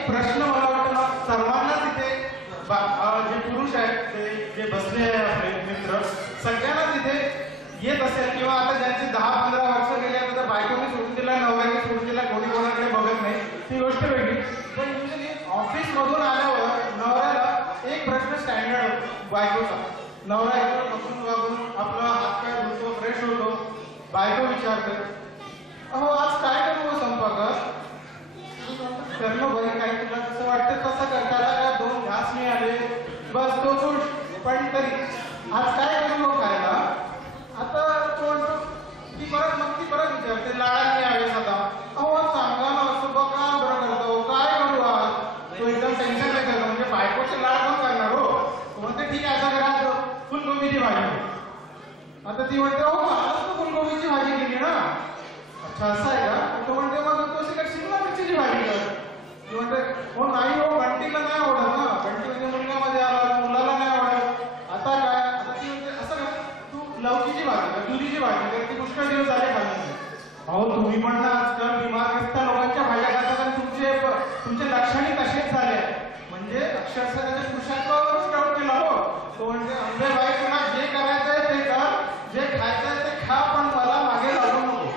एक प्रश्न मला वाटतं सर्वांनाच इथे जे पुरुष आहेत जे बसले आहे आपले मित्र सगळ्यांनाच इथे येत असेल किंवा आता ज्यांचे 10-15 वर्ष गेले आता बायकोने सोडून दिला नवऱ्याने सोडून दिला कोणी कोणाकडे बघत नाही ती गोष्ट वेगळी. पण युजली ऑफिस मधून आल्यावर नवऱ्याला एक प्रश्न स्टँडर्ड होतो बायकोचा. नवरा इकडे बसून वागून आपला हात पाय धुतो फ्रेश होतो. बायको विचारते अहो आज काय करू स्वयंपाकात करणं बरं काही तुला कसं वाटतं तसं करताना काय 2 घास मिळाले बस तो खुश. पण तरी आज काय करू खायला आता तो ती परत विचारते लाडाने यावेळेस आता अहो सांगा ना असं बघा बरं करतो काय करू आज. तो एकदम टेन्शन नाही करतो म्हणजे बायकोचे लाड पण करणार हो. म्हणते ठीक आहे असं करा फुलकोबीची भाजी. आता ती म्हणते हो आजच तू फुलकोबीची भाजी केली ना अच्छा असं आहे का. तो म्हणते मग तू अशी काय शिमला मिरचीची भाजी कर. ती म्हणते हो नाही हो बंटीला नाही आवडत ना बंटी म्हणजे मुलगा मध्ये आला मुलाला नाही आवडत आता काय. आता ती म्हणते असं काय तू लवकीची भाजी कर दुधीची भाजी कर ती पुष्कळ दिवस झाले खाल्ली. अहो तुम्ही पण ना आजकाल बिमारग्रस्त लोकांच्या भाज्या खातात आणि तुमचे लक्षणे तसेच झाले म्हणजे अक्षरशः त्याच्या पुरुषत्वावरच डाऊट केला हो. तो म्हणजे आंबे बाई तुला जे करायचंय ते कर जे खायचंय ते खा पण मला मागे लागू नको.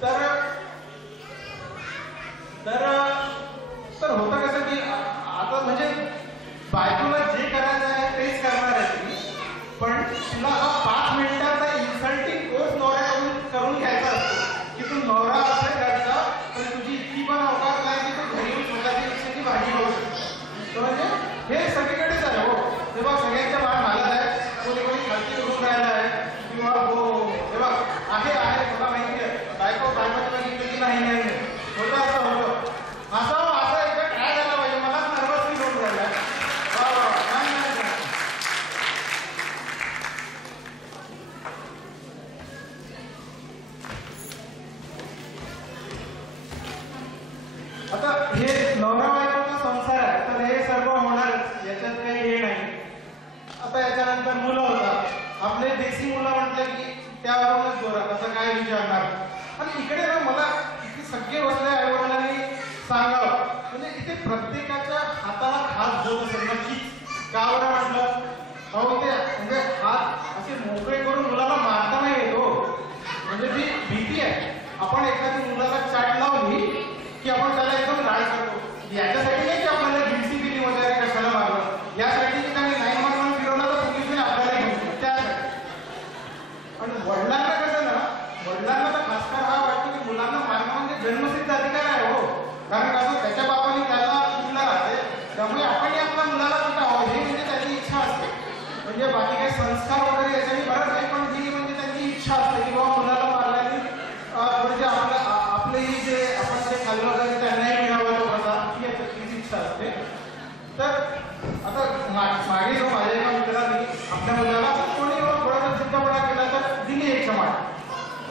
तर होतं कसं की आता म्हणजे बायकोला जे करायचं आहे तेच करणार आहे ती. पण तुला हा 5 मिनिटाचा इन्सल्टिंग कोर्स नवऱ्याकडून करून घ्यायचा असतो की तू नवरा असेल घरचा पण तुझी इतकी पण अवकाश नाही की तू घरी स्वतःची रिक्षाची भाजी करू शकतो. म्हणजे हे सगळीकडेच आहे हो. तेव्हा सगळ्यांच्या मान घालत आहे कोणी कोणी खालती उठून राहिला आहे किंवा हो तेव्हा आहे मला माहिती आहे बायकोची बघितलं की नाही होतं असं होतं असं एकदा काय झालं पाहिजे मला नर्वस फील होऊन राहिला. आता हे नवरा बायकोचा संसार आहे तर हे सर्व होणारच याच्यात काही हे नाही. आता याच्यानंतर मुलं होतात आपले देशी मुलं म्हटलं की त्यावरूनच जोरात असं काय विचारणार. आणि इकडे ना मला इथे सगळे बसले आईवडिलांनी सांगावं म्हणजे इथे प्रत्येकाच्या हाताला खास जोर असेल नक्कीच का बरं म्हटलं अहो ते म्हणजे हात असे मोकळे करून मुलाला मारता नाही येतो. म्हणजे ती भीती आहे. आपण एखादी मुलाला चाट लावली की आपण त्याला एकदम लाड करतो याच्यासाठी नाही की आपल्याला गिल्टी केली वगैरे कशाला मारलं यासाठी की त्यांनी 911 फिरवला तर पोलिसने आपल्याला घेऊन त्यासाठी. आणि वडिलांना कसं ना वडिलांना तर खासकर हा वाटतो की मुलांना मारणं म्हणजे जन्मसिद्ध अधिकार आहे हो. कारण कसं त्याच्या बापाने त्याला कुठला राहते त्यामुळे आपण आपल्या मुलाला कुठं हे म्हणजे त्याची इच्छा असते. म्हणजे बाकी काही संस्कार वगैरे याच्याने बरंच नाही पण ही म्हणजे त्यांची इच्छा असते की बाबा मुलाला मारल्याने म्हणजे आपलेही जे आपण जे खाल्लं वगैरे त्यांनाही मिळावं तो प्रथा ही तीच इच्छा असते. तर आता मागे जो माझ्या एका मित्राने आपल्या मुलाला कोणी थोडासा चित्तपणा केला तर दिली एक समाज.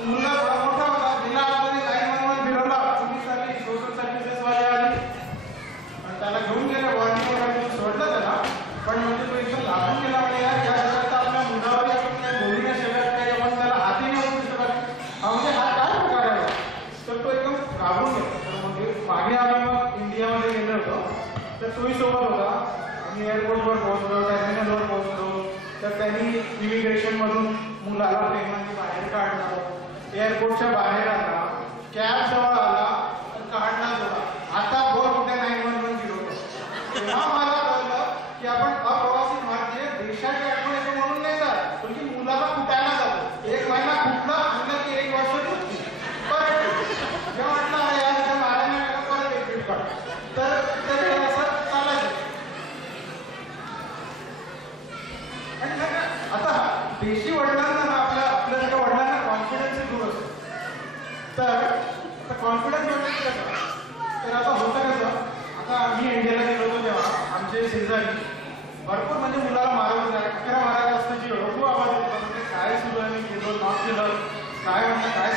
मुलगा थोडा मोठा होता दिला आपल्याने 911 फिरवला पोलीस आली सोशल सर्व्हिसेस वाले आली आणि त्याला घेऊन गेले वॉर्निंग वगैरे सोडलं त्याला. पण म्हणजे तो एकदम लागून गेला म्हणजे यार या जगात आपल्या मुलावर आपण काय बोलू नाही शकत काही आपण त्याला हाती नाही होऊ शकत म्हणजे हा काय प्रकार आहे. तर तो एकदम घाबरून गेला. तर म्हणजे मागे आम्ही मग इंडियामध्ये गेलो होतो तर तोही सोबत होता. आम्ही एअरपोर्टवर पोहोचलो टर्मिनलवर पोहोचलो तर त्यांनी इमिग्रेशनमधून मुलाला प्रेमाने बाहेर काढलं. एअरपोर्टच्या बाहेर आला कॅब जवळ आला तर काढला जोडा आता बोल कुठे 911 फिरवतो. तेव्हा मला कळलं की आपण अप्रवासी भारतीय देशाची आठवण येतो म्हणून नाही जात पण की मुलाला कुटायला जातो. 1 महिना कुठला आणलं की 1 वर्ष कुठली परत जेव्हा म्हटलं अरे यार त्या मारायला परत एक ट्रिप काढ तर हे असं चालायचं. आणि आता देशी वडिलांना आपल्या सगळ्या वडिलांना कॉन्फिडन्स खूप असतो. तर कॉन्फिडन्स म्हणजे कसं तर आता होतं कसं आता आम्ही इंडियाला गेलो होतो तेव्हा आमचे शेजारी भरपूर म्हणजे मुलाला मारवत नाही 11-12 वाजताची खूप आवाज येतो म्हणजे काय सुरू आहे मी गेलो नॉक केलं काय म्हणलं काय